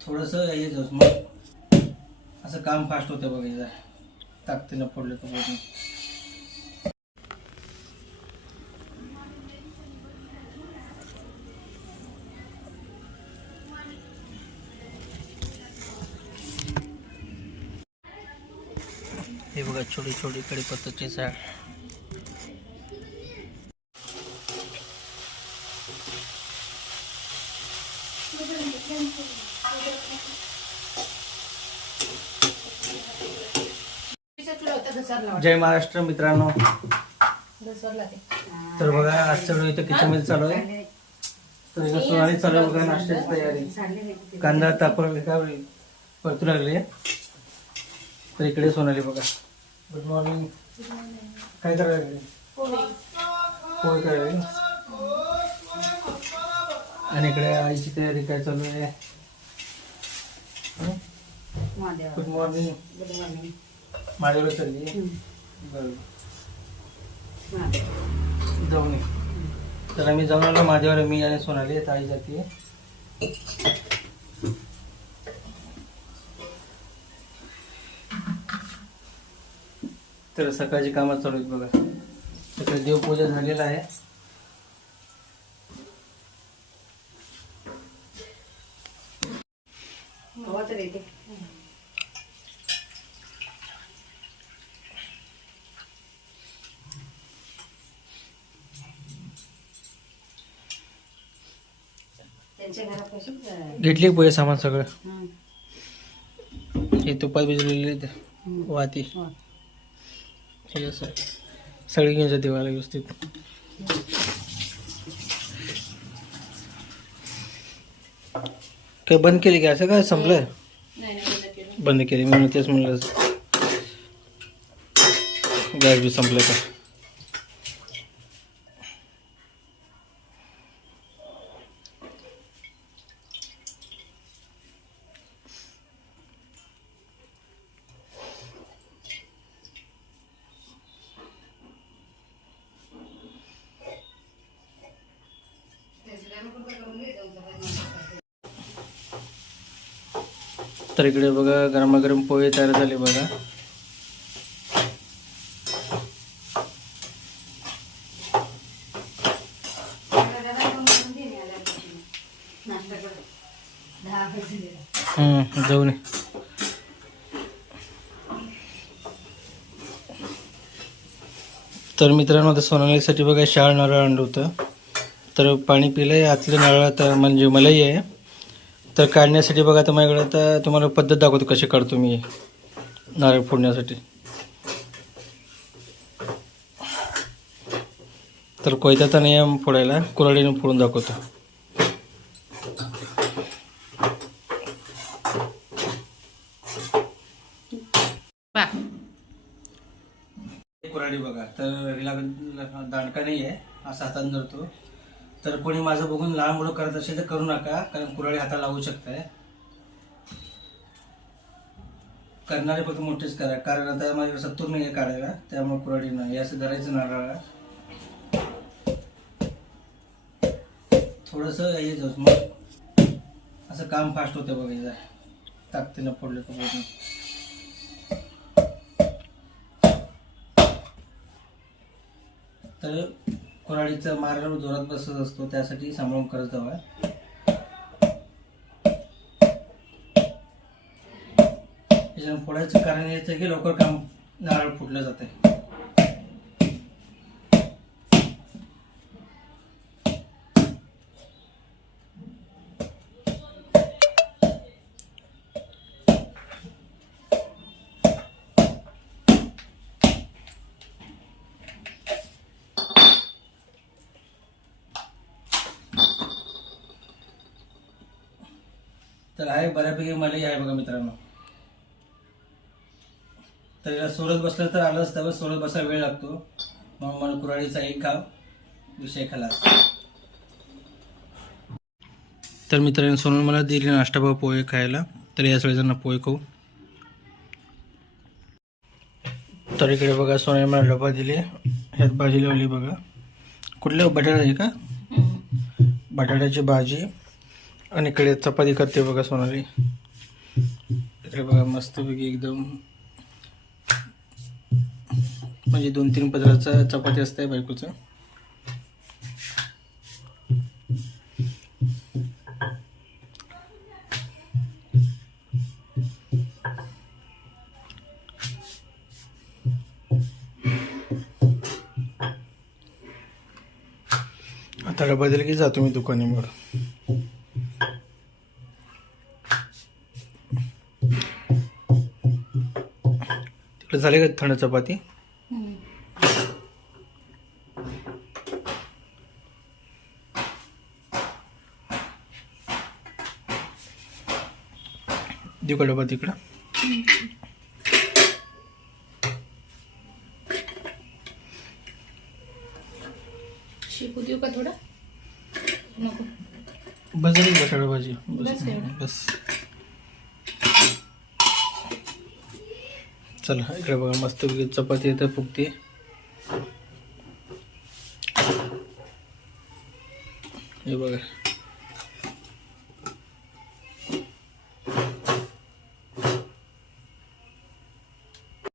थोडंसं हे जाऊस मग असं काम फास्ट होतं बघायचं. ताकदीनं फोडलं तर पूर्ण. हे बघा छोटी छोटी कढीपत्त्याची झाड. जय महाराष्ट्र मित्रांनो. तर बघा आजच्या वेळी इथं किचनमध्ये चालू आहे. तर इथं सोनाली चालू आहे बघा नाश्त्याची तयारी. कांदा तापड का परतू लागले. तर इकडे सोनाली बघा. Good morning. काय करायला लागले? पोळी करायला. आणि इकडे आईची तयारी काय चालू आहे? Good morning. Good morning. माझ्याकडे चालली. बरोबर जाऊन ये. तर आम्ही जाऊन आलो माझ्यावर. मी आणि सोनाली आई जाते. तर सकाळची कामं चालू आहेत बघा. सकाळी देवपूजा झालेला आहे. घेतली पूजा सामान सगळं. हे तुपात भिजलेले वाती हे असं सगळी घेऊन जाते देवाला व्यवस्थित. काय बंद केली का? असं काय संपलं? बंद केली म्हणून तेच म्हणलं गॅस बी संपलं का. तर इकडे बघा गरमागरम पोहे तयार झाले बघा. जाऊ नये. तर मित्रांनो आता सोनालीसाठी बघा शाळ नारळ आणलं होतं. तर पाणी पिलंय आतलं नारळ म्हणजे मलाही आहे. तर काढण्यासाठी बघा आता माझ्याकडे आता तुम्हाला पद्धत दाखवतो कशी काढतो मी नारळ फोडण्यासाठी. तर कोयता नाही आहे फोडायला, कुऱ्हाडीने फोडून दाखवतो. कुऱ्हाडी बघा. तर हिला दांडका नाही आहे, असा हातात धरतो. तर कोणी माझं बघून लहान मुलं करत असेल तर करू नका, कारण कुऱ्हाडी हाताला लावू शकताय. करणारे फक्त मोठेच करा, कारण आता माझ्याकडे सत्तूर नाही आहे काढायला, त्यामुळे कुऱ्हाडी नाही. असं धरायचं नारळाला. थोडंसं हे जाऊस मग असं काम फास्ट होतं बघायचं. ताकदीनं फोडलं तर पूर्ण. तर कुऱ्हाडीचा मार जोरात बसत असतो, त्यासाठी सांभाळून करत जावा. त्याच्यानं फोडायचं कारण याचं की लवकर काम नारळ फुटलं जाते. तर आहे बऱ्यापैकी मलाही आहे बघा मित्रांनो. तर याला सोलत बसलं तर आलं असतं, पण सोलत बसायला वेळ लागतो. मग मला कुऱ्हाडीचा एक घाव विषय खालास. तर मित्रांनो सोनून मला दिली नाश्ता बघा पोहे खायला. तर या सगळेजण पोहे खाऊ. तर इकडे बघा सोन्याने मला डबा दिले. ह्यात भाजी लावली बघा. कुठल्या बटाटा आहे का? बटाट्याची भाजी आणि इकडे चपाती करते बघा सोनाली. इकडे बघा मस्तपैकी एकदम म्हणजे 2-3 पदराचा चपाती असते बायकोचं. आता डबा दिला की जातो मी दुकानावर. तिकडे झाले का थंड चपाती? देऊ का डबा तिकडं? शिकू देऊ का थोडं? नको. बस झाली बटाटा भाजी. बस एवढं? बस. चला इकडे बघा मस्तपैकी चपाती येतं फुगते. हे बघा